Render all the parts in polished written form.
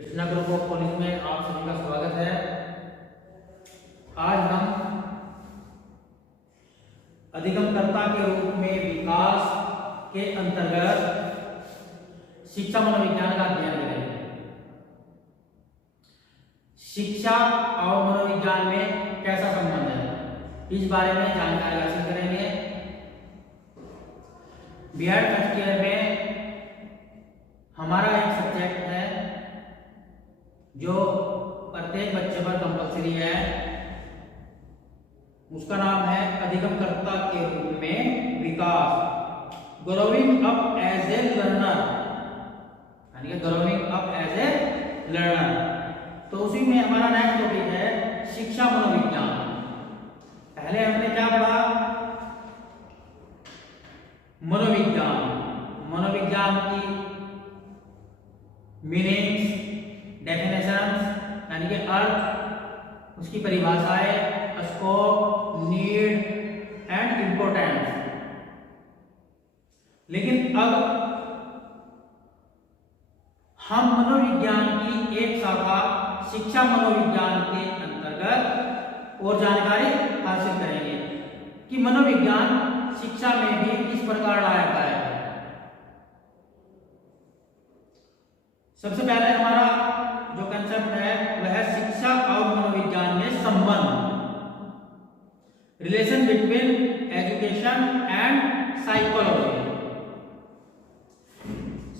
Krishna group of college में आप सभी का स्वागत है। आज हम अधिगमकर्ता के रूप में विकास के अंतर्गत शिक्षा मनोविज्ञान का अध्ययन करेंगे। शिक्षा और मनोविज्ञान में कैसा संबंध है, इस बारे में जानकारी हासिल करेंगे। बीएड फर्स्ट ईयर में हमारा एक सब्जेक्ट है जो प्रत्येक बच्चे पर कंपल्सरी है, उसका नाम है अधिगमकर्ता के रूप में विकास, growing up as a learner, यानी कि growing up as a learner. तो उसी में हमारा नेक्स्ट टॉपिक है शिक्षा मनोविज्ञान। पहले हमने क्या पढ़ा? मनोविज्ञान। मनोविज्ञान की मीनिंग्स, डेफिनेशंस यानी कि अर्थ, उसकी परिभाषाएं, स्कोप, नीड एंड इंपॉर्टेंस। लेकिन अब हम मनोविज्ञान की एक शाखा शिक्षा मनोविज्ञान के अंतर्गत और जानकारी हासिल करेंगे कि मनोविज्ञान शिक्षा में भी किस प्रकार लाया गया है। सबसे पहले हमारा जो कंसेप्ट है वह है शिक्षा और मनोविज्ञान में संबंध, relation between education and psychology.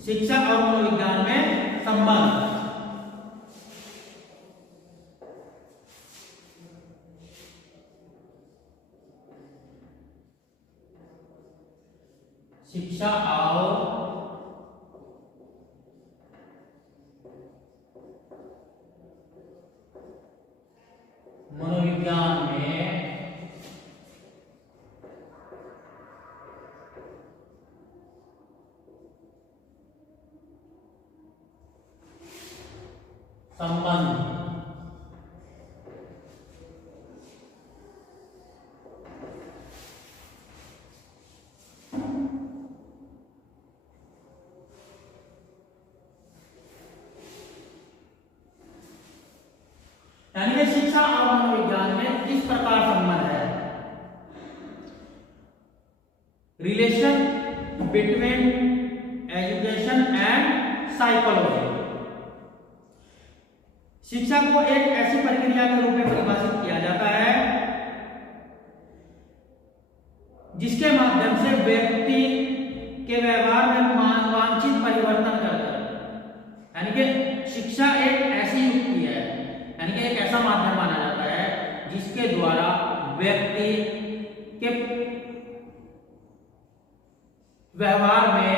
शिक्षा और मनोविज्ञान में संबंध। शिक्षा और मनोविज्ञान में संबंध। यानी कि शिक्षा और मनोविज्ञान में किस प्रकार संबंध है। Relation between education and psychology. शिक्षा को एक ऐसी प्रक्रिया के रूप में परिभाषित किया जाता है जिसके माध्यम से व्यक्ति के व्यवहार में वांछित परिवर्तन करता है। यानी कि शिक्षा एक ऐसी युक्ति है, यानी कि एक ऐसा माध्यम माना जाता है जिसके द्वारा व्यक्ति के व्यवहार में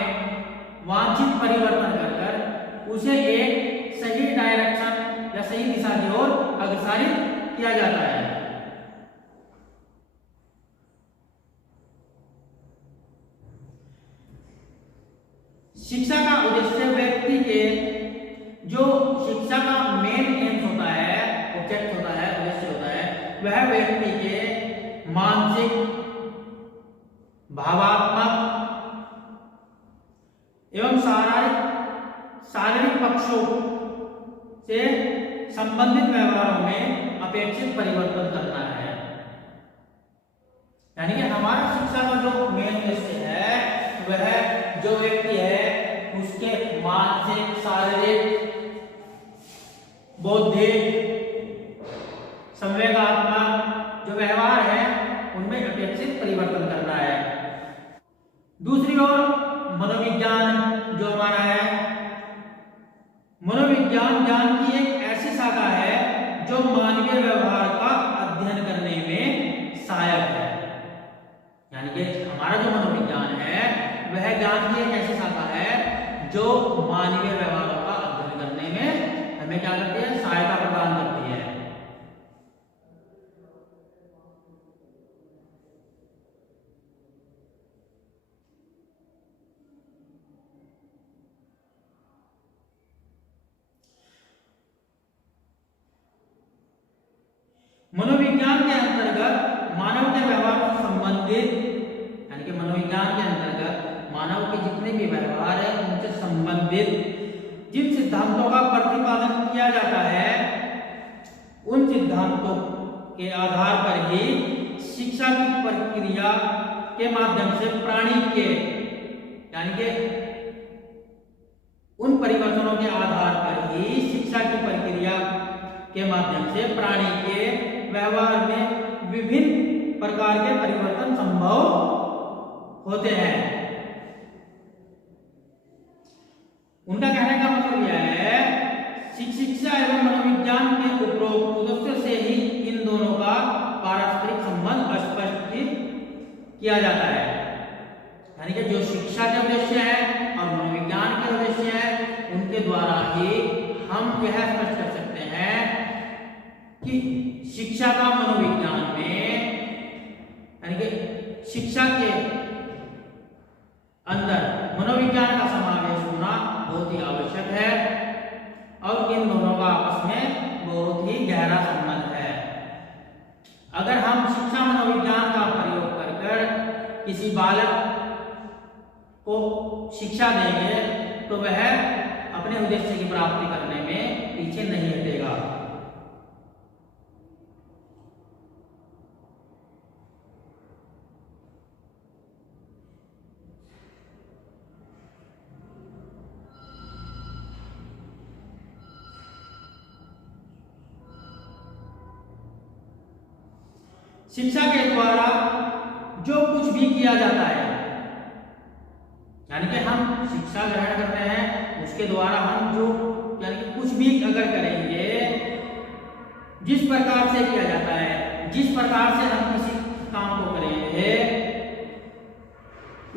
वांछित परिवर्तन कर उसे एक सही डायरेक्शन या सही दिशा की ओर अग्रसरित किया जाता है। शिक्षा का उद्देश्य व्यक्ति के जो शिक्षा का मेन एम्स होता है, ऑब्जेक्ट होता है, उद्देश्य होता है, वह व्यक्ति के मानसिक, भावात्मक एवं शारीरिक पक्षों से संबंधित व्यवहारों में अपेक्षित परिवर्तन करना है। यानी कि हमारा शिक्षा का जो मेन उद्देश्य है वह जो व्यक्ति है उसके मानसिक, शारीरिक, बौद्धिक, संवेगात्मक जो व्यवहार है उनमें अपेक्षित परिवर्तन करना है। दूसरी ओर मनोविज्ञान जो हमारा है, मनोविज्ञान ज्ञान की एक ऐसी शाखा है जो मानवीय व्यवहार का अध्ययन करने में सहायक है। यानी कि हमारा जो मनोविज्ञान है वह ज्ञान की एक ऐसी शाखा है जो मानवीय व्यवहारों का अध्ययन करने में हमें क्या करती है? सहायता प्रदान करती है। मनोविज्ञान के अंतर्गत मानव के व्यवहार से संबंधित, यानी कि मनोविज्ञान के अंतर्गत मानव के जितने भी व्यवहार है उनसे संबंधित जिन सिद्धांतों का प्रतिपादन के आधार पर ही शिक्षा की प्रक्रिया के माध्यम से प्राणी के यानी कि उन परिवर्तनों के आधार पर ही शिक्षा की प्रक्रिया के माध्यम से प्राणी के व्यवहार में विभिन्न प्रकार के परिवर्तन संभव होते हैं। उनका कहने का मतलब यह है शिक्षा एवं मनोविज्ञान के उपरोक्त उद्देश्य से ही इन दोनों का पारस्परिक संबंध स्पष्ट किया जाता है। यानी कि जो शिक्षा के उद्देश्य है और मनोविज्ञान के उद्देश्य है उनके द्वारा ही हम यह स्पष्ट कर सकते हैं कि शिक्षा का मनोविज्ञान में यानी कि शिक्षा के अंदर मनोविज्ञान का समावेश होना बहुत ही आवश्यक है और इन दोनों का आपस में बहुत ही गहरा संबंध है। अगर हम शिक्षा मनोविज्ञान का प्रयोग कर किसी बालक को शिक्षा देंगे तो वह अपने उद्देश्य की प्राप्ति करने में पीछे नहीं हटेगा। शिक्षा के द्वारा जो कुछ भी किया जाता है यानी कि हम शिक्षा ग्रहण करते हैं उसके द्वारा हम जो यानी कि कुछ भी अगर करेंगे जिस प्रकार से किया जाता है जिस प्रकार से हम किसी काम को करेंगे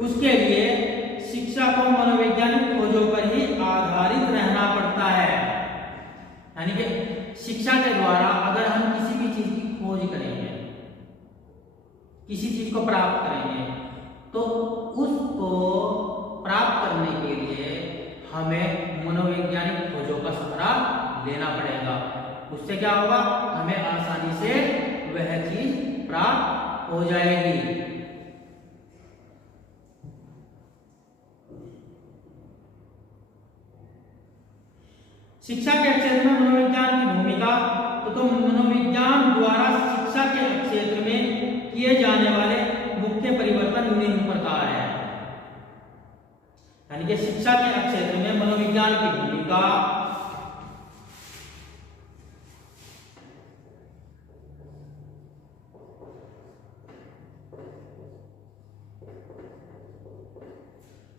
उसके लिए शिक्षा को मनोवैज्ञानिक खोजों पर ही आधारित रहना पड़ता है। यानी कि शिक्षा के द्वारा अगर हम किसी भी चीज की खोज करेंगे किसी चीज को प्राप्त करेंगे तो उसको प्राप्त करने के लिए हमें मनोवैज्ञानिक खोजों का सहारा लेना पड़ेगा। उससे क्या होगा हमें आसानी से वह चीज प्राप्त हो जाएगी। शिक्षा के क्षेत्र में मनोविज्ञान की भूमिका तो मनोविज्ञान द्वारा शिक्षा के क्षेत्र में किए जाने वाले मुख्य परिवर्तन निम्न प्रकार है। यानी कि शिक्षा के क्षेत्र में मनोविज्ञान की भूमिका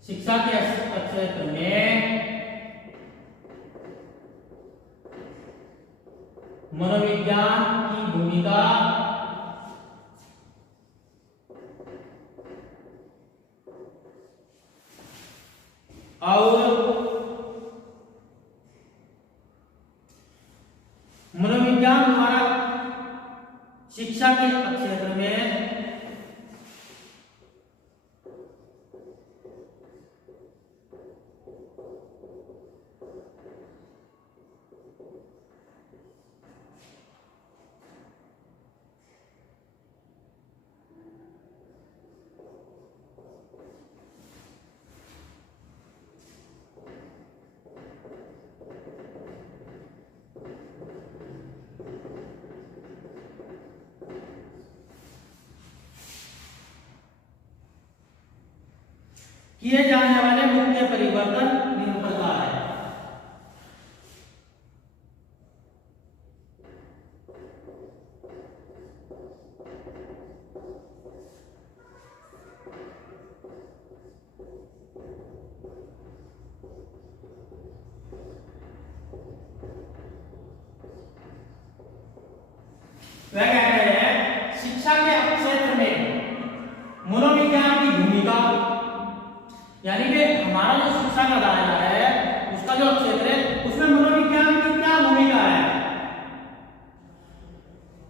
शिक्षा के क्षेत्र में मनोविज्ञान की भूमिका और मनोविज्ञान द्वारा शिक्षा के क्षेत्र में किए जाने वाले मुख्य परिवर्तन निम्न प्रकार है। वह कह रहे हैं शिक्षा के क्षेत्र में मनोविज्ञान की भूमिका यानी कि हमारा जो शिक्षा का दायरा है उसका जो क्षेत्र है उसमें मनोविज्ञान की क्या भूमिका है।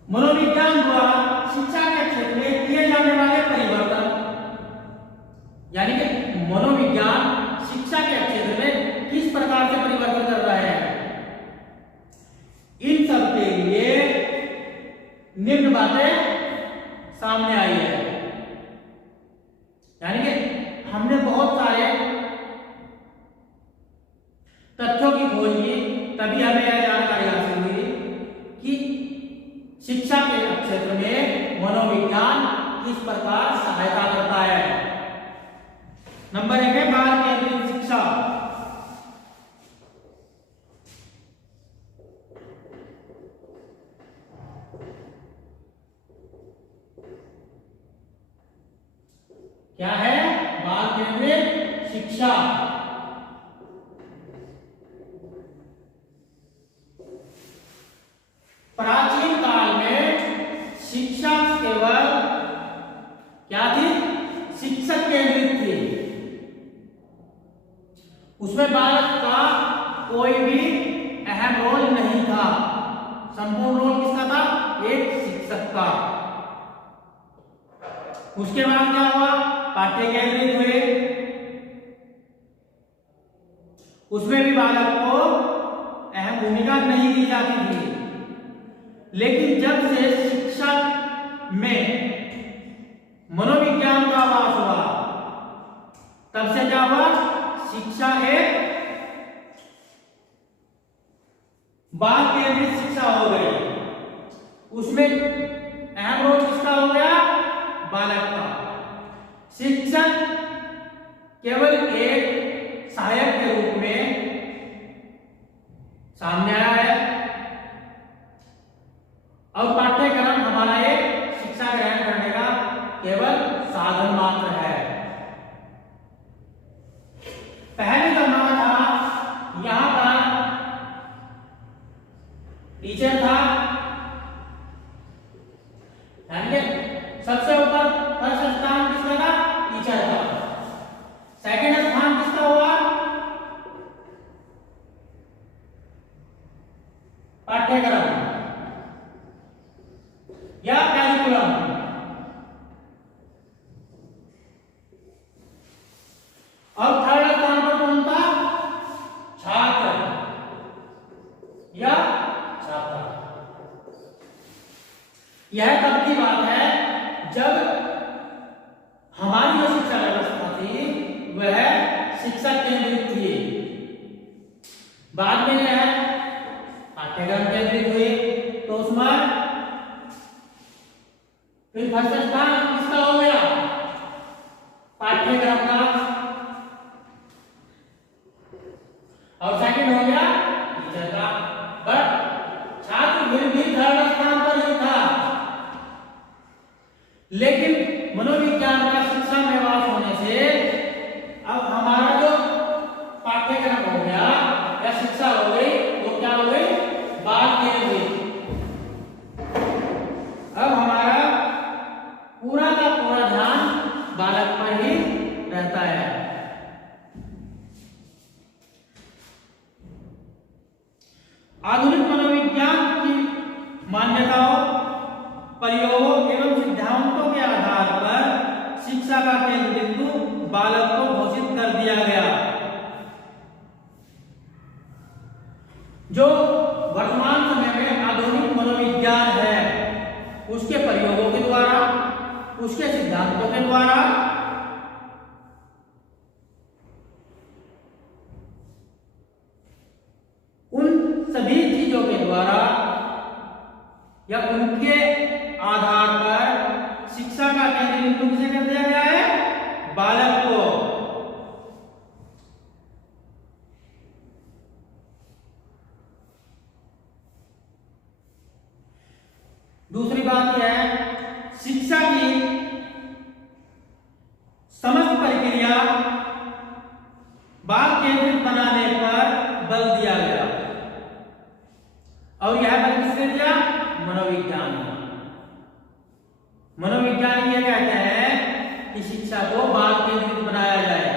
मनोविज्ञान द्वारा शिक्षा के क्षेत्र में किए जाने वाले परिवर्तन यानी कि मनोविज्ञान शिक्षा के क्षेत्र में किस प्रकार से परिवर्तन कर रहा है इन सब के लिए निम्न बातें सामने आई है। यानी कि हमने बहुत सारे तथ्यों की खोज की तभी हमें यह जानकारी हासिल हुई कि शिक्षा के प्रकार सहायता करता है। नंबर 1 है बाल केंद्रित शिक्षा। क्या है? बाल केंद्रित शिक्षा। प्राचीन काल में शिक्षा केवल क्या थी? शिक्षक केंद्रित थी। उसमें बालक का कोई भी अहम रोल नहीं था। संपूर्ण रोल किसका था? एक शिक्षक का। उसके बाद क्या हुआ? पाठ्य केंद्रित हुए। उसमें भी बालक को अहम भूमिका नहीं दी जाती थी। लेकिन जब से शिक्षा में मनोविज्ञान का आवास हुआ, तब से क्या हुआ? शिक्षा एक बाल केंद्रित शिक्षा हो गई। उसमें अहम रोल किसका हो गया? बालक का। शिक्षक केवल एक सहायक के रूप में सामने आया है और पाठ्यक्रम हमारा एक शिक्षा ग्रहण करने का केवल साधन मात्र है। पहले जमाना था, यहां पर टीचर था, सबसे ऊपर फर्स्ट स्थान किसका था? टीचर का। सेकंड स्थान किसका हुआ? पाठ्यक्रम या कैरिकुलम। और थर्ड स्थान पर कौन था? छात्र या छात्रा। यह तब की बात है जब हमारी जो शिक्षा व्यवस्था थी वह शिक्षक केंद्रित थी। बाद में यह पाठ्यक्रम केंद्रित हुई, तो उसमें फिर फर्स्ट स्थान किसका हो गया? पाठ्यक्रम का। और सेकंड हो गया टीचर का। बट छात्र फिर भी थर्ड स्थान पर ही था। लेकिन मनोविज्ञान का शिक्षा में वास होने से अब हमारा जो पाठ्यक्रम हो गया या शिक्षा हो गई, वो क्या हो गई? बाल केंद्रित। अब हमारा पूरा का पूरा ध्यान बालक पर ही रहता है। आधुनिक मनोविज्ञान की मान्यताओं, प्रयोगों एवं सिद्धांतों के आधार पर शिक्षा का केंद्र बिंदु बालक को घोषित कर दिया गया। जो वर्तमान समय में आधुनिक मनोविज्ञान है, उसके प्रयोगों के द्वारा, उसके सिद्धांतों के द्वारा उन सभी चीजों के द्वारा या उनके आधार पर शिक्षा का केंद्र बिंदु किसे कर दिया गया है? बालक को। दूसरी बात यह है, शिक्षा की समस्त प्रक्रिया बाल केंद्रित बनाने पर बल दिया गया। और यह बल किसने दिया? मनोविज्ञान। मनोविज्ञानी ये कहते हैं कि शिक्षा को बाल केंद्रित बनाया जाए।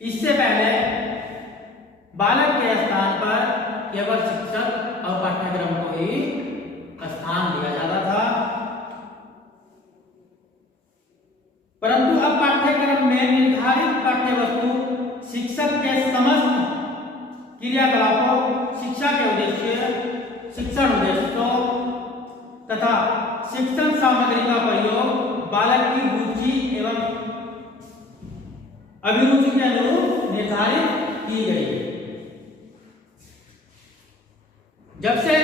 इससे पहले बालक के स्थान पर केवल शिक्षक और पाठ्यक्रम को ही स्थान दिया जाता था, परंतु अब पाठ्यक्रम में निर्धारित पाठ्य वस्तु शिक्षक के समस्त क्रियाकलापों, शिक्षा के उद्देश्य, शिक्षण उद्देश्यों तथा शिक्षण सामग्री का प्रयोग बालक की रुचि एवं अभिरुचि के अनुरूप निर्धारित की गई। जब से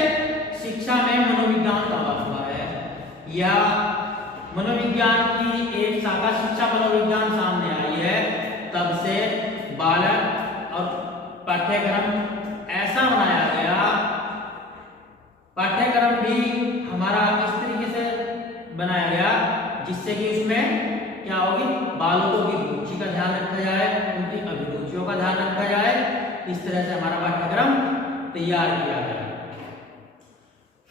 शिक्षा में मनोविज्ञान का आवाज हुआ है या मनोविज्ञान की एक शाखा शिक्षा मनोविज्ञान सामने आई है, तब से बालक और पाठ्यक्रम ऐसा बनाया गया, पाठ्यक्रम भी हमारा इस तरीके से बनाया गया जिससे कि उसमें क्या होगी, बालकों की रुचि का ध्यान रखा जाए, उनकी अभिरुचियों का ध्यान रखा जाए। इस तरह से हमारा पाठ्यक्रम तैयार किया गया।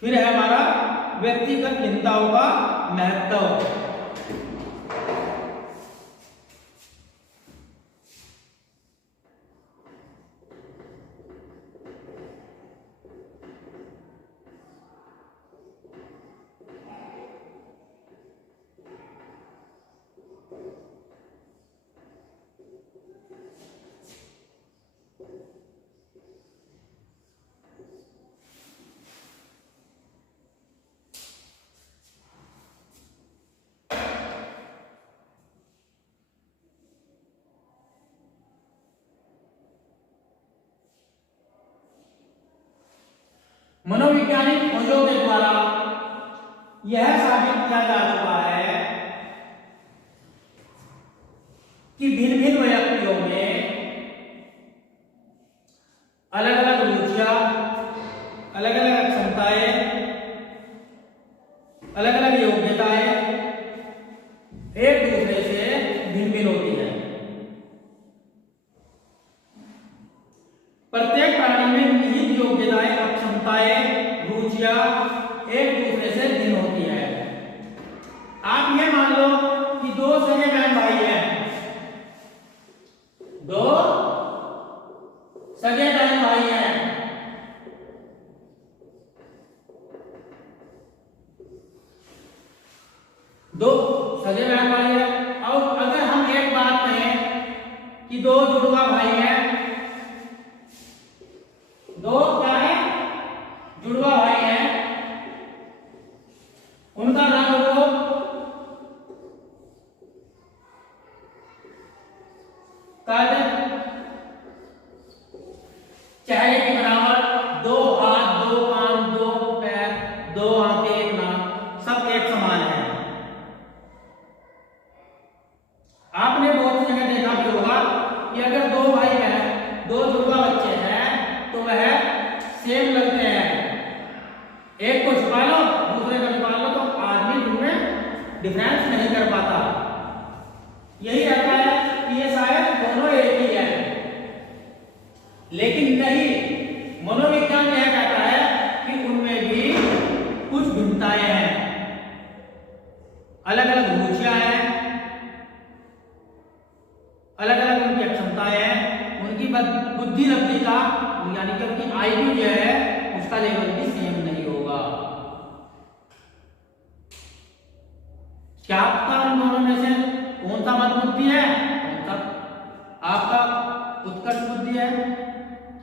फिर है हमारा व्यक्तिगत चिंताओं का महत्व। मनोवैज्ञानिक खोजों के द्वारा यह साबित किया जा चुका है कि भिन्न भिन्न व्यक्तियों में अलग अलग रुचियां, अलग अलग क्षमताएं, अलग अलग योग्यताएं एक दूसरे से भिन्न भिन्न होती है। प्रत्येक प्राणी में निहित योग्यताएं, क्षमताएं, रुचियां एक दूसरे से भिन्न होती है। आप ये मान लो कि दो सगे बहन भाई हैं, दो सगे बहन भाई हैं, दो सगे बहन भाई हैं। और अगर हम एक बात कहें कि दो जुड़वा भाई हैं, दो क्या है, जुड़वा भाई हैं, उनका नाम लो चेहरे के बराबर, दो हाथ, दो कान, दो पैर, दो आंखें, एक नाक, सब एक समान है। आपने बहुत सी जगह देखा भी होगा कि अगर दो भाई बहन, दो जुड़वा बच्चे हैं तो वह सेम लगते हैं। एक को छुपा लो, दूसरे को छुपा लो, तो आदमी उनमें डिफरेंस नहीं कर पाता। यही रहता है कि ये शायद दोनों एक ही है, लेकिन नहीं, मनोविज्ञान यह कहता है कि उनमें भी कुछ भिन्नताएं हैं, अलग अलग रुचियां हैं, अलग अलग उनकी क्षमताएं हैं, उनकी बुद्धि लब्धि का यानी कि उनकी आईक्यू जो है उसका लेवल भी सेम नहीं होगा। क्या आपका उन दोनों में से कौन सा मत बुद्धि है, कौन सा आपका उत्कर्ष बुद्धि है?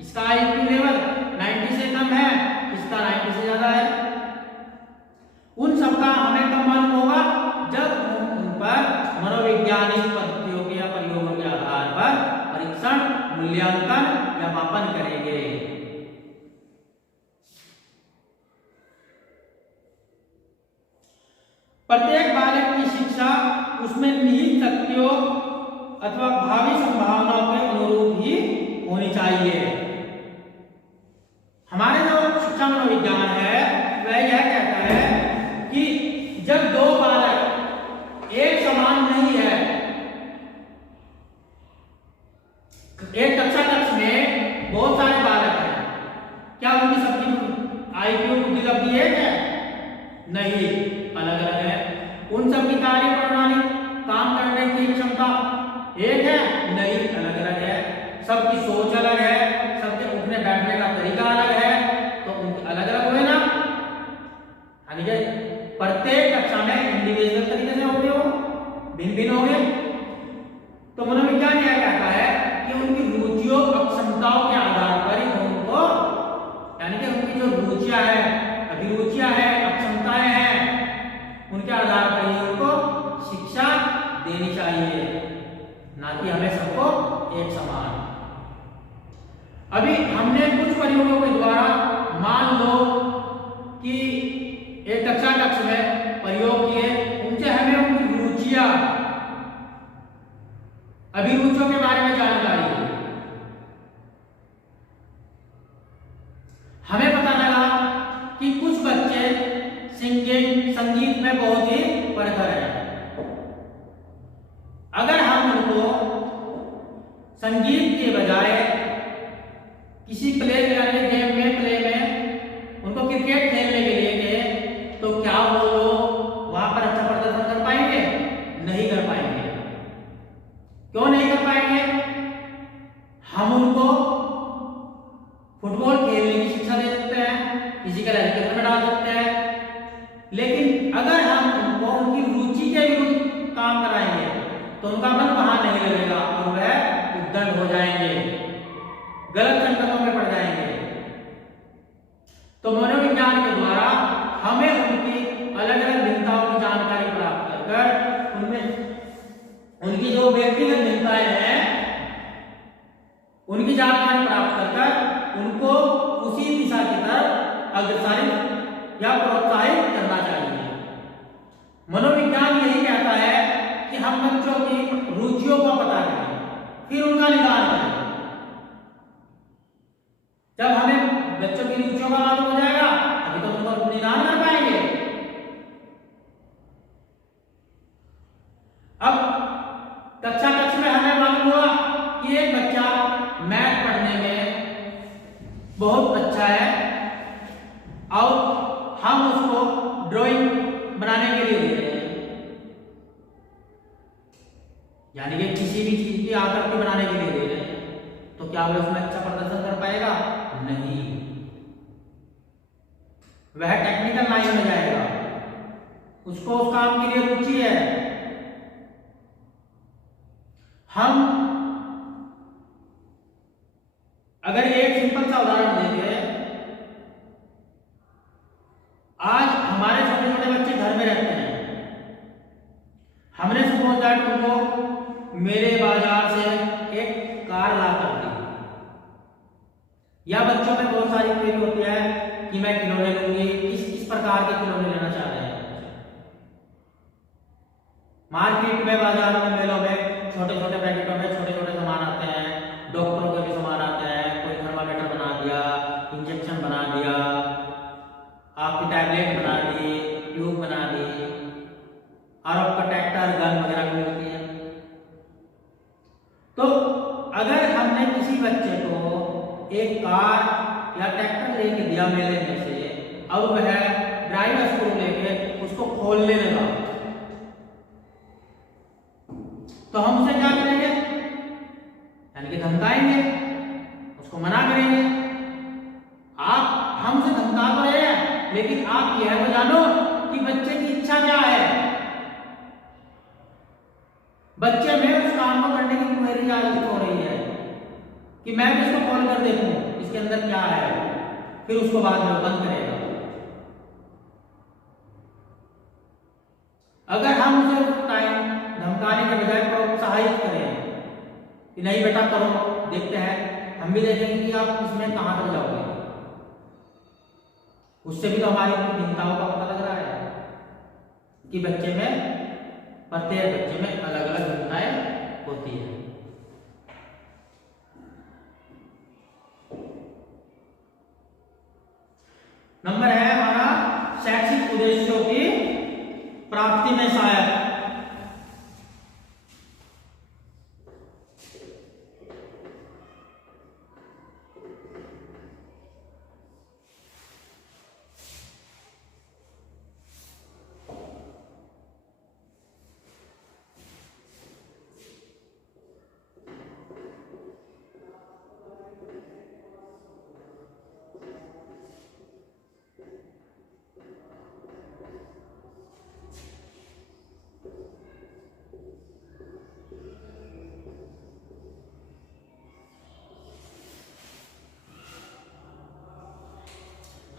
इसका आईक्यू लेवल 90 से कम है, इसका 90 से ज्यादा है। उन सबका हमें कब मालूम होगा, जब उन पर मनोवैज्ञानिक पद्धतियों के या प्रयोगों के आधार पर परीक्षण, मूल्यांकन या मापन करेंगे। प्रत्येक बालक की शिक्षा उसमें निहित शक्तियों अथवा भावी संभावनाओं के अनुरूप ही होनी चाहिए। हमारे जो शिक्षा मनोविज्ञान है वह यह कहता है कि जब दो बालक एक समान नहीं है, एक कक्षा कक्ष में बहुत सारे बालक हैं, क्या उनकी सबकी आईक्यू बुद्धि लब्धि है क्या? नहीं, अलग अलग है। उन सबकी कार्य प्रणाली, काम करने की क्षमता एक है? नहीं, अलग अलग है। सबकी सोच अलग है, सबके उठने बैठने का तरीका अलग है, तो उनके अलग अलग हुए ना। यानी कि प्रत्येक कक्षा में इंडिविजुअल तरीके से होंगे, वो भिन्न भिन्न होंगे। तो मनोविज्ञान यह कहता है कि उनकी रुचियों और क्षमताओं के आधार पर ही उनको, यानी कि उनकी जो रुचियां है, अभिरुचियां है, क्षमताएं हैं, उनके आधार पर ही उनको शिक्षा देनी चाहिए, ना कि हमें सबको एक कक्षा कक्ष में प्रयोग किए, उनसे हमें उनकी रुचियां, अभिरुचियों के बारे में जानकारी हुई। हमें पता लगा कि कुछ बच्चे संगीत में बहुत ही प्रखर हैं। अगर हम उनको संगीत के बजाय किसी प्ले गेम में प्ले में उनको क्रिकेट खेलने के लिए गए तो क्या वो लोग वहां पर अच्छा प्रदर्शन कर पाएंगे? नहीं कर पाएंगे। क्यों नहीं कर पाएंगे? हम उनको फुटबॉल खेलने की शिक्षा दे सकते हैं, फिजिकल एजुकेशन में डाल सकते हैं, लेकिन अगर हम उनको उनकी रुचि के विरुद्ध काम कराएंगे तो उनका मन वहां नहीं लगेगा और वह उद्दंड हो जाएंगे, गलत संगतों में पड़ जाएंगे। तो मनोविज्ञान के द्वारा हमें उनकी अलग अलग भिन्नताओं की जानकारी प्राप्त कर उनमें उनकी जो व्यक्तिगत भिन्नताएं हैं उनकी जानकारी प्राप्त कर उनको उसी दिशा की तरफ अग्रसरित या प्रोत्साहित करना चाहिए। मनोविज्ञान यही कहता है कि हम बच्चों की रुचियों का पता करें, फिर उनका निदान करें। जब हमें बच्चों की रुचियों का मालूम हो जाएगा तभी तो उनको निदान कर पाएंगे। अब कक्षा कक्ष में हमें मालूम हुआ कि एक बच्चा मैथ पढ़ने में बहुत अच्छा है और हम उसको ड्राइंग बनाने के लिए दे रहे हैं, यानी कि किसी भी चीज की आकृति बनाने के लिए दे रहे हैं, तो क्या वह उसमें अच्छा प्रदर्शन कर पाएगा? नहीं, वह टेक्निकल लाइन में जाएगा, उसको उस काम के लिए रुचि है। हम अगर एक सिंपल सा उदाहरण देखें, आज हमारे छोटे छोटे बच्चे घर में रहते हैं, हमने सपोज दैट उनको मेरे बाजार से एक कार ला कर दी, या बच्चों में बहुत सारी क्वेरी होती है कि मैं खिलौने लूंगी, किस प्रकार के खिलौने लेना चाह रहे हैं। मार्केट में, बाजार में, मेलों में छोटे छोटे पैकेटों में छोटे छोटे सामान आते हैं, डॉक्टरों के भी सामान आते हैं, कोई थर्मामीटर बना दिया, इंजेक्शन बना दिया, आपकी टैबलेट बना दी, ट्यूब बना दी, और आपका ट्रैक्टर, गन वगैरह मिलती है। तो अगर हमने किसी बच्चे को एक कार या ट्रैक्टर लेके दिया मेले में से और वह ड्राइवर स्क्रू लेके उसको खोलने लगा, तो हम उसे क्या करेंगे? यानी कि धमकाएंगे, उसको मना करेंगे। आप हमसे धमका तो रहे हैं, लेकिन आप यह तो जानो कि बच्चे की इच्छा क्या है। बच्चे में उस काम को करने की मेरी आदत हो रही है कि मैं भी इसको खोल कर देखूं इसके अंदर क्या है, फिर उसको बाद में बंद करेगा। अगर हम उसे टाइम धमकाने के बजाय प्रोत्साहित करें कि नहीं बेटा करो, देखते हैं, हम भी देखेंगे कि आप इसमें कहां तक जाओगे, उससे भी तो हमारी भिन्नताओं का पता लग रहा है कि बच्चे में, प्रत्येक बच्चे में अलग अलग भिन्नताएं होती है। नंबर है हमारा शैक्षिक उद्देश्यों की प्राप्ति में सहायक।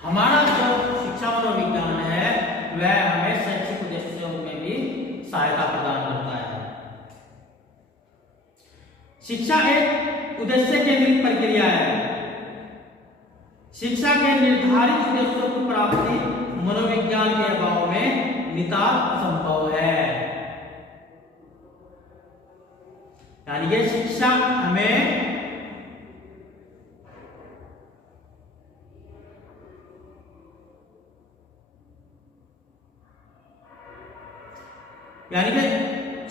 हमारा जो शिक्षा मनोविज्ञान है वह हमें शैक्षिक उद्देश्यों में भी सहायता प्रदान करता है। शिक्षा एक उद्देश्य केंद्रित प्रक्रिया है। शिक्षा के निर्धारित उद्देश्यों की प्राप्ति मनोविज्ञान के अभाव में नितांत असंभव है। यानी कि शिक्षा हमें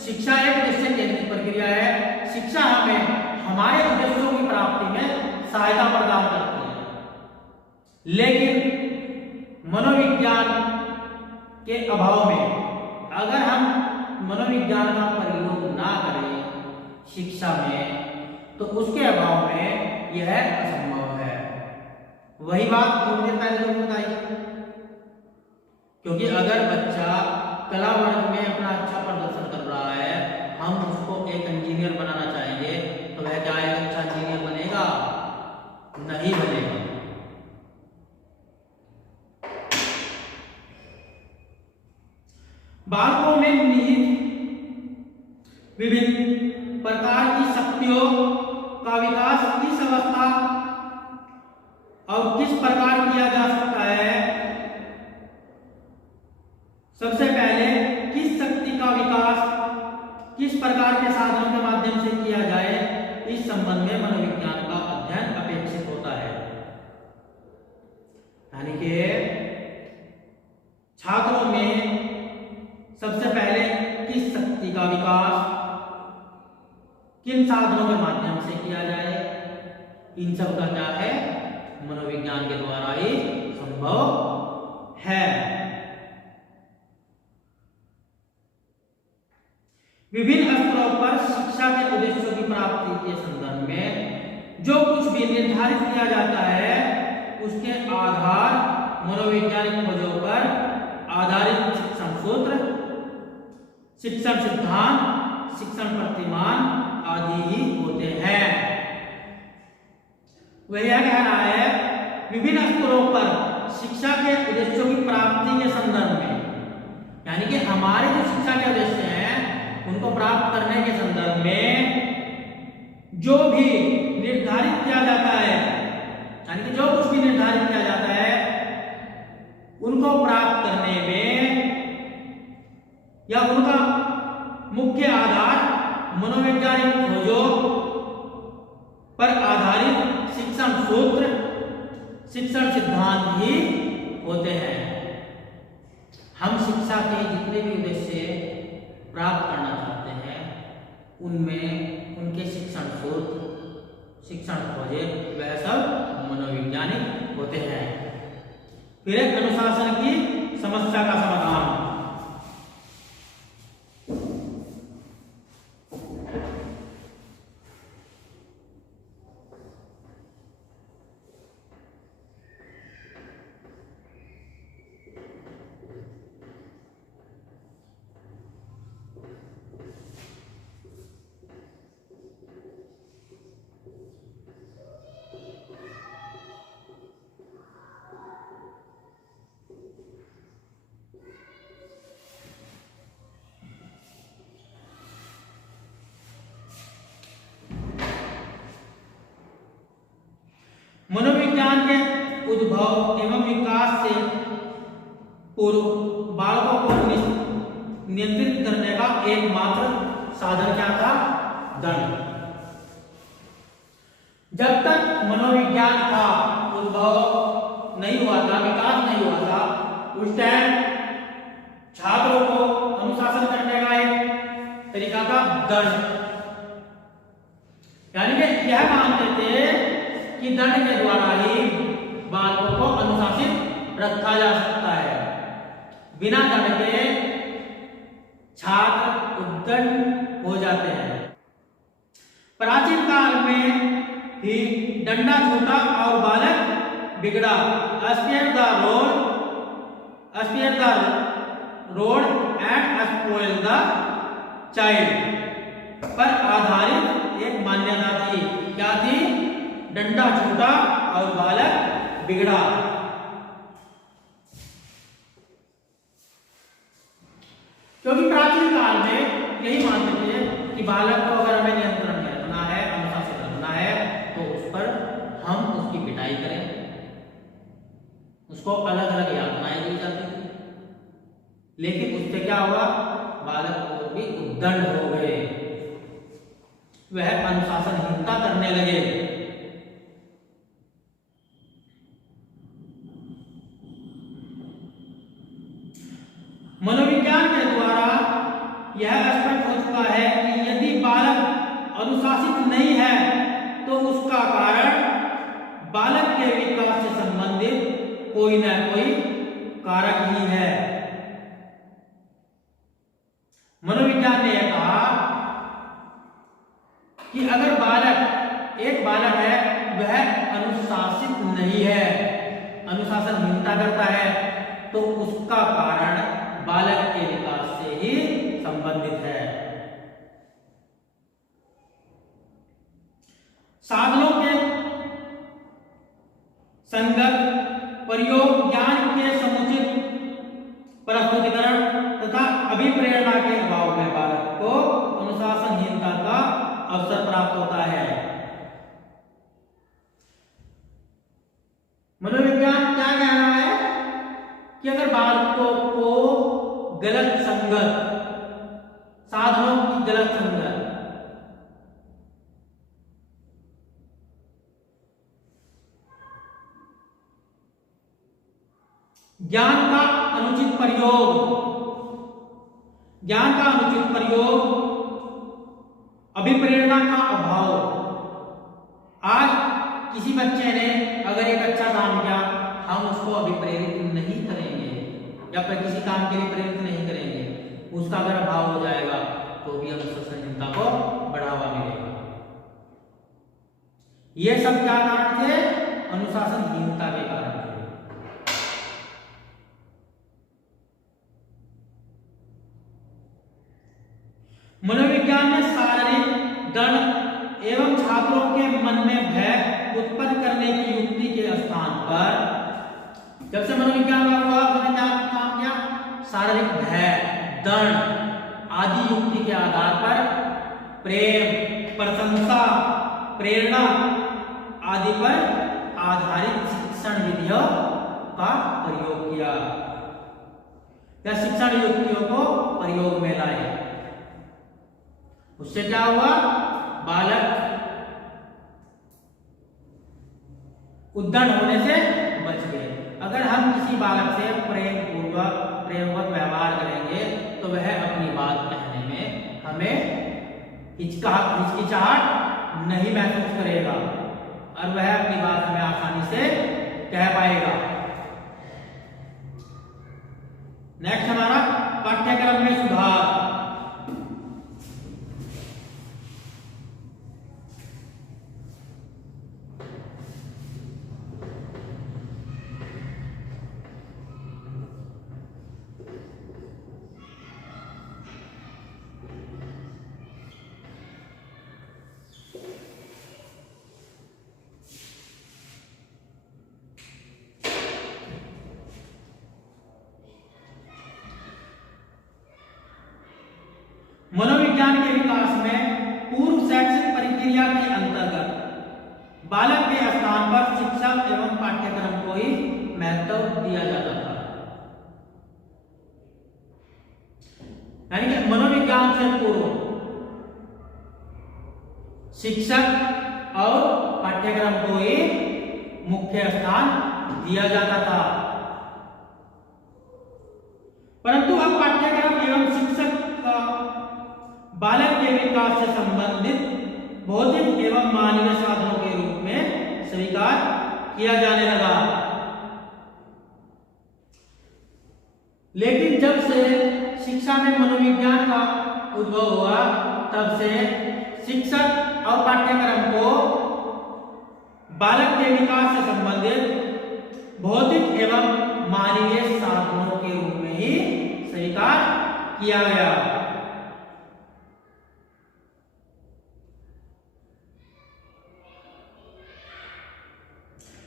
शिक्षा एक उद्देश्य केंद्रित प्रक्रिया है। शिक्षा हमें हमारे उद्देश्यों की प्राप्ति में सहायता प्रदान करती है, लेकिन मनोविज्ञान के अभाव में अगर हम मनोविज्ञान का प्रयोग ना करें शिक्षा में तो उसके अभाव में यह असंभव है। वही बात थोड़ी देर पहले जो बताई, क्योंकि अगर बच्चा कला वर्ग में अपना अच्छा प्रदर्शन कर रहा है, हम उसको एक इंजीनियर बनाना चाहेंगे तो वह क्या एक अच्छा इंजीनियर बनेगा? नहीं बनेगा। बालकों में निहित विभिन्न प्रकार की शक्तियों का विकास किस अवस्था और किस प्रकार किया जा सकता है? सबसे पहले किस शक्ति का विकास किस प्रकार के साधनों के माध्यम से किया जाए, इस संबंध में मनोविज्ञान का अध्ययन अपेक्षित होता है। यानी कि छात्रों में सबसे पहले किस शक्ति का विकास किन साधनों के माध्यम से किया जाए, इन सब का क्या है? मनोविज्ञान के द्वारा ही संभव है। विभिन्न स्तरों पर शिक्षा के उद्देश्यों की प्राप्ति के संदर्भ में जो कुछ भी निर्धारित किया जाता है उसके आधार मनोवैज्ञानिक खोजों पर आधारित शिक्षण सूत्र, शिक्षण सिद्धांत, शिक्षण प्रतिमान आदि ही होते हैं। वह यह कह रहा है विभिन्न स्तरों पर शिक्षा के उद्देश्यों की प्राप्ति के संदर्भ में, यानी कि हमारे जो शिक्षा के उद्देश्य हैं उनको प्राप्त करने के संदर्भ में जो भी निर्धारित किया जाता है, यानी कि जो कुछ भी निर्धारित किया जाता है उनको प्राप्त करने में या उनका मुख्य आधार मनोवैज्ञानिक खोजों पर आधारित शिक्षण सूत्र, शिक्षण सिद्धांत ही होते हैं। हम शिक्षा के जितने भी उद्देश्य प्राप्त करना चाहते हैं उनमें उनके शिक्षण सूत्र, शिक्षण खोजें वह सब मनोवैज्ञानिक होते हैं। फिर एक अनुशासन की समस्या का समाधान। मनोविज्ञान के उद्भव एवं विकास से पूर्व बालकों को नियंत्रित करने का एकमात्र साधन क्या था? दंड। जब तक मनोविज्ञान का उद्भव नहीं हुआ था, विकास नहीं हुआ था, उस टाइम छात्रों को अनुशासन करने का एक तरीका था दंड। यानी कि यह मानते थे कि दंड के द्वारा ही बालकों को अनुशासित रखा जा सकता है। बिना दंड के छात्र उद्दंड हो जाते हैं। प्राचीन काल में ही डंडा छूटा और बालक बिगड़ा, spare the rod and spoil the child पर आधारित एक मान्यता थी। क्या थी? डंडा छूटा और बालक बिगड़ा। क्योंकि प्राचीन काल में यही मानते थे कि बालक को अगर हमें नियंत्रण में रखना है, अनुशासित रखना है, तो उस पर हम उसकी पिटाई करें, उसको अलग अलग यातनाएं दी जाती थी, लेकिन उससे क्या हुआ, बालक और भी उद्दंड हो गए, वह अनुशासनहीनता करने लगे। मनोविज्ञान के द्वारा यह स्पष्ट हो चुका है कि यदि बालक अनुशासित नहीं है तो उसका कारण बालक के विकास से संबंधित कोई न कोई कारक ही है। मनोविज्ञान ने यह कहा कि अगर एक बालक है वह अनुशासित नहीं है, अनुशासनहीनता करता है, तो उसका कारण बालक के विकास से ही संबंधित है। साधनों के संगत प्रयोग, ज्ञान के समुचित प्रस्तुतिकरण तथा अभिप्रेरणा के अभाव में बालक को अनुशासनहीनता का अवसर प्राप्त होता है। मनोविज्ञान क्या कह रहा है कि अगर बालकों को गलत संगत, साधनों की गलत संगत, ज्ञान का अनुचित प्रयोग, अभिप्रेरणा का अभाव। आज किसी बच्चे ने अगर एक अच्छा काम किया, हम उसको अभिप्रेरित नहीं करेंगे या फिर किसी काम के लिए प्रेरित नहीं करेंगे, उसका अगर अभाव हो जाएगा तो भी अनुशासनहीनता को बढ़ावा मिलेगा। ये सब क्या कारण थे? अनुशासनहीनता के कारण थे। मनोविज्ञान ने शारीरिक दंड एवं छात्रों के मन में भय उत्पन्न करने की युक्ति के स्थान पर, जब से मनोविज्ञान का हुआ उसने क्या काम किया? शारीरिक भय, दंड आदि युक्ति के आधार पर प्रेम, प्रशंसा, प्रेरणा आदि पर आधारित शिक्षण विधियों का प्रयोग किया या शिक्षण युक्तियों को प्रयोग में लाए। उससे क्या हुआ? बालक उद्दंड होने से बच गए। अगर हम किसी बालक से प्रेमवत व्यवहार करेंगे तो वह अपनी बात कहने में हमें हिचकिचाहट नहीं महसूस करेगा और वह अपनी बात हमें आसानी से कह पाएगा। नेक्स्ट हमारा पाठ्यक्रम में सुधार। मनोविज्ञान के विकास में पूर्व शैक्षिक प्रक्रिया के अंतर्गत बालक के स्थान पर शिक्षक एवं पाठ्यक्रम को ही महत्व दिया जाता था। यानी कि मनोविज्ञान से पूर्व शिक्षक और पाठ्यक्रम को ही मुख्य स्थान दिया जाता था, परंतु अब पाठ्यक्रम एवं शिक्षक का बालक के विकास से संबंधित भौतिक एवं मानवीय साधनों के रूप में स्वीकार किया जाने लगा। लेकिन जब से शिक्षा में मनोविज्ञान का उद्भव हुआ, तब से शिक्षक और पाठ्यक्रम को बालक के विकास से संबंधित भौतिक एवं मानवीय साधनों के रूप में ही स्वीकार किया गया।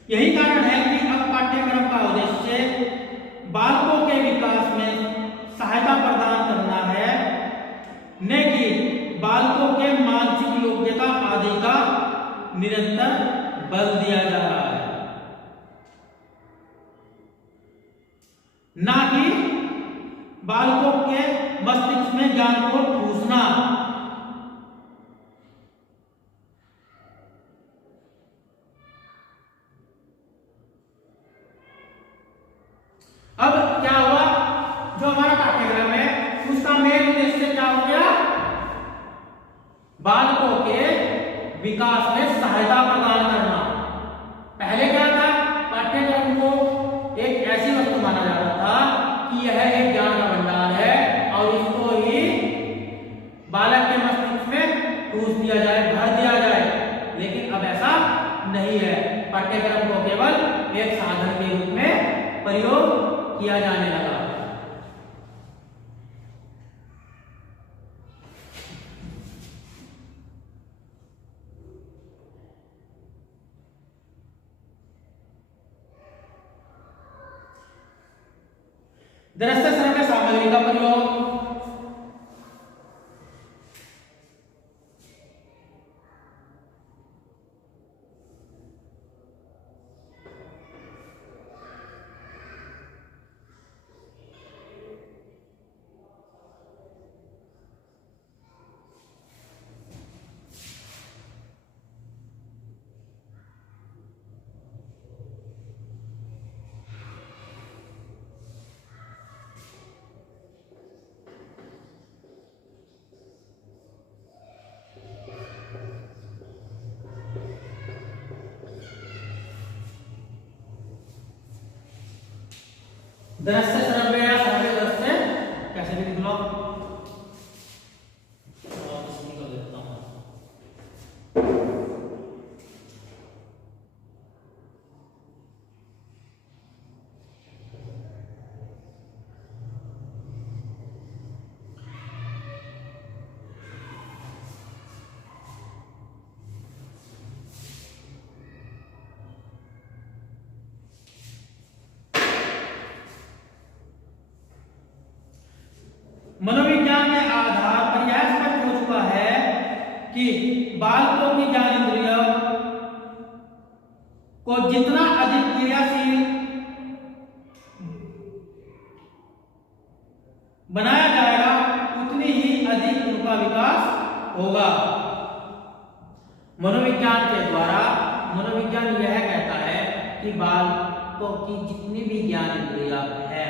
यही कारण है कि अब पाठ्यक्रम का उद्देश्य बालकों के विकास में सहायता प्रदान करना है, न कि बालकों के मानसिक योग्यता आदि का निरंतर बल दिया जा रहा है। बालकों के मस्तिष्क में ज्ञान को ठूसना। अब क्या हुआ, जो हमारा पाठ्यक्रम है उसका मेन उद्देश्य क्या हो गया, बालकों के विकास में सहायता प्रदान करना। पहले क्या था, पाठ्यक्रम को एक ऐसी वस्तु माना जाता था कि यह एक ज्ञान का भंडार है और इसको ही बालक के मस्तिष्क में ठूस दिया जाए, भर दिया जाए। लेकिन अब ऐसा नहीं है, पाठ्यक्रम को केवल एक साधन के रूप में प्रयोग किया जाने लगा। दृश्य श्रव्य सामग्री का प्रयोग, दृश्य श्रव्य या श्रव्य दृश्य कैसे भी लिख लो, इसमें कर देता हूं। मनोविज्ञान के आधार पर यह स्पष्ट हो चुका है कि बालकों की ज्ञानेंद्रिय को जितना अधिक क्रियाशील बनाया जाएगा उतनी ही अधिक उनका विकास होगा। मनोविज्ञान के द्वारा मनोविज्ञान यह कहता है कि बालकों की जितनी भी ज्ञानेंद्रियां हैं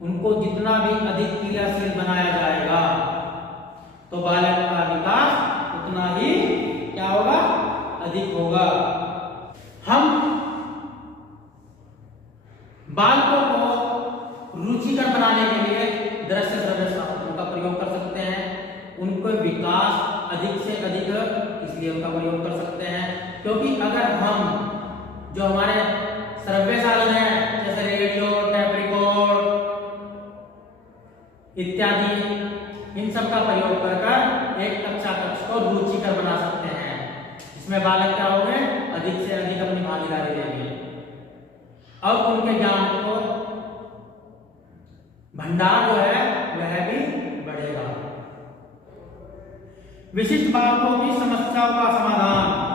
उनको जितना भी अधिक क्रियाशील बनाया जाएगा तो बालक का विकास उतना ही क्या होगा, अधिक होगा। हम बालकों को रुचिकर बनाने के लिए दृश्य श्रव्य साधनों का प्रयोग कर सकते हैं। उनको विकास अधिक से अधिक इसलिए उनका प्रयोग कर सकते हैं क्योंकि अगर हम जो हमारे श्रव्य साधन है जैसे रेडियो, टेप रिकॉर्ड इत्यादि, इन सब का प्रयोग कर एक कक्षा कक्ष को रुचिकर बना सकते हैं। इसमें बालक क्या होंगे, अधिक से अधिक अपनी भागीदारी देंगे और उनके ज्ञान को भंडार जो है वह भी बढ़ेगा। विशिष्ट बालकों की समस्याओं का समाधान,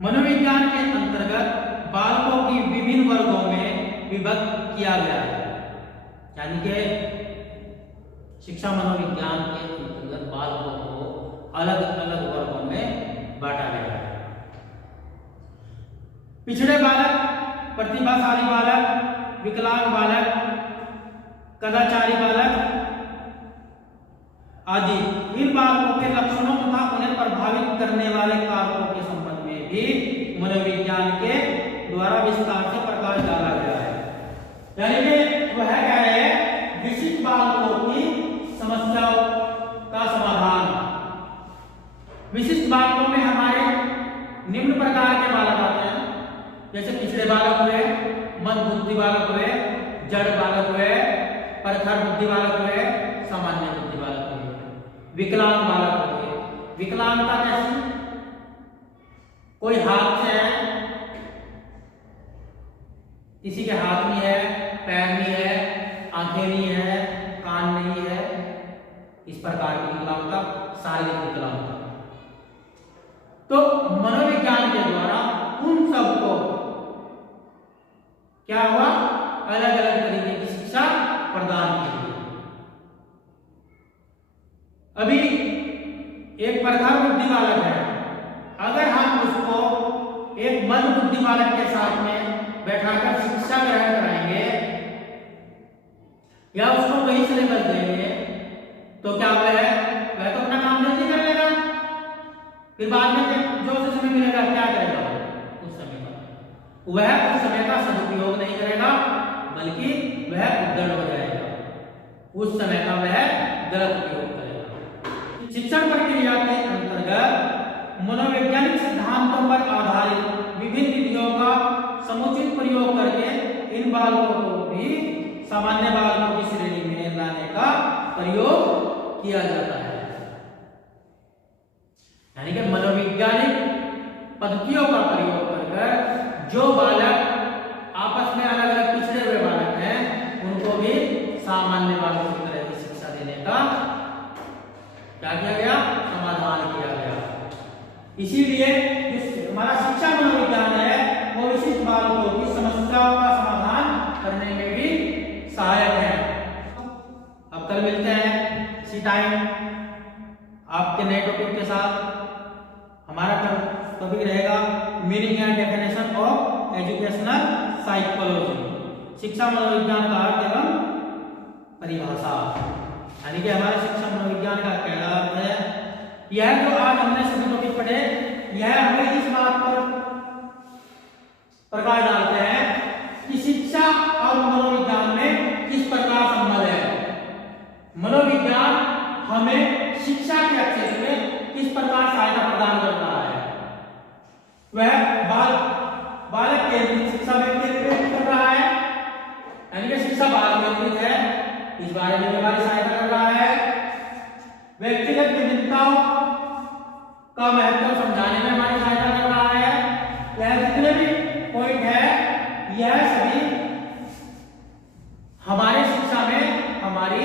मनोविज्ञान के अंतर्गत बालकों की विभिन्न वर्गों में विभक्त किया गया है। यानी कि शिक्षा मनोविज्ञान के अंतर्गत बालकों को अलग अलग वर्गों में बांटा गया है। पिछड़े बालक, प्रतिभाशाली बालक, विकलांग बालक, कदाचारी बालक आदि। इन बालकों के लक्षणों तथा उन्हें प्रभावित करने वाले कारकों के संबंध में भी मनोविज्ञान के द्वारा विस्तार से प्रकाश डाला गया है। यानी कि वह कह रहे हैं विशिष्ट बालकों की समस्याओं का समाधान विशिष्ट बालकों में हमारे निम्न प्रकार के बालक आते हैं, जैसे पिछड़े बालक हुए, मंद बुद्धि बालक हुए, जड़ बालक हुए, प्रखर बुद्धि बालक हुए, सामान्य बुद्धि बालक हुए, विकलांग बालक हुए। विकलांगता कैसी? कोई हाथ से है, किसी के हाथ नहीं है, पैर नहीं है, आंखें नहीं है, कान नहीं है, इस प्रकार की विकलांगता शारीरिक विकलांगता। तो मनोविज्ञान के द्वारा उन सबको क्या हुआ, अलग अलग तरीके की शिक्षा प्रदान की गई। अभी एक प्रखर बुद्धि बालक है, अगर हम उसको एक मंद बुद्धि बालक के साथ में बैठाकर शिक्षा ग्रहण कराएंगे या उसको वही सिलेबस देंगे तो क्या वह तो अपना काम जल्दी कर लेगा, फिर बाद में जो उसे समय मिलेगा क्या करेगा, उस समय का वह उस समय का सदुपयोग नहीं करेगा, बल्कि वह उद्दंड हो जाएगा, उस समय का वह गलत उपयोग करेगा। शिक्षण प्रक्रिया के अंतर्गत मनोवैज्ञानिक सिद्धांतों पर आधारित विभिन्न विधियों का समुचित प्रयोग करके इन बालकों को भी सामान्य बालकों की श्रेणी में लाने का प्रयोग किया जाता है। यानी कि मनोवैज्ञानिक पद्धतियों का प्रयोग कर जो बालक आपस में अलग अलग पिछड़े हुए बालक हैं उनको भी सामान्य बालकों की तरह की शिक्षा देने का क्या किया गया, समाधान किया गया। इसीलिए हमारा शिक्षा मनोविज्ञान है वो विशिष्ट बालकों की समस्याओं का समाधान करने में भी सहायक है। अब कल मिलते हैं इसी टाइम आपके नए टॉपिक के साथ। हमारा टॉपिक रहेगा meaning and definition of educational psychology, शिक्षा मनोविज्ञान का अर्थ एवं परिभाषा। यानी कि हमारा शिक्षा मनोविज्ञान का क्या अर्थ है, यह जो आज हमने सभी टॉपिक पढ़े यह हमें इस बात पर प्रकाश डालते हैं कि शिक्षा और मनोविज्ञान में किस प्रकार संबंध है। मनोविज्ञान हमें शिक्षा के क्षेत्र में किस प्रकार सहायता प्रदान कर रहा है, वह बालक केंद्रित शिक्षा में केंद्रित कर रहा है, यानी कि शिक्षा बालक केंद्रित है, इस बारे में हमारी सहायता कर रहा है। व्यक्तिगत विभिन्नताओं का महत्व समझाने में हमारी सहायता कर रहा है। यह जितने भी पॉइंट है यह सभी हमारे शिक्षा में हमारी